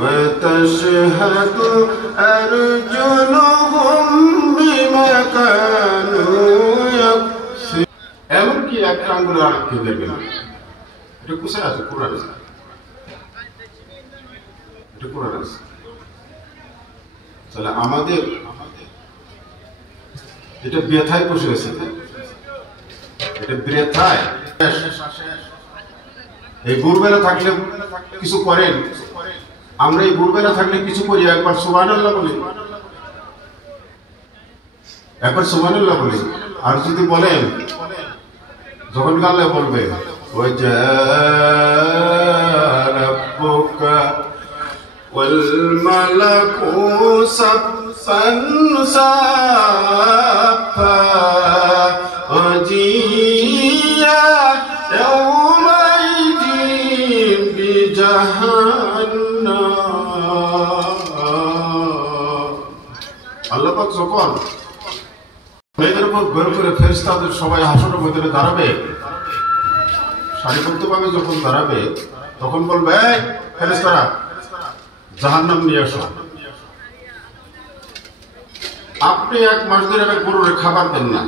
وتشهد أرجلهم بما كانوا يكسبون এমনকি একটা আঙ্গুল রাখতে দেবে না। এটা কোথায় আছে? কোরআনে। এটা কোরআনে আছে। তাহলে আমাদের এটা ব্যথায় বসে আছে, এটা ব্যথায়। এই ভোরবেলা থাকলে কিছু করেন, আমরা এই ভোরবেলা থাকলে কিছু করি, একবার সুবহানাল্লাহ বলি, একবার সুবহানাল্লাহ বলি। আর যদি বলেন যখন আল্লাহ বলবে ওয়াজা রাব্বুকা ওয়াল মালাকু সাফফান সাফফা ওয়াজিয়া ইয়াওমাইদিন বিজাহান্নাম। আল্লাহ পাক যখন মেয়েদের উপর বের করে ফেরেশতাদের সবাই হাসরের ময়দানে দাঁড়াবে, সারিবদ্ধভাবে যখন দাঁড়াবে, তখন বলবে এই ফেরেশতারা জাহান্নাম নিয়ে আসো। আপনি 1 মাস ধরে একটা গরুর খাবার দেন না,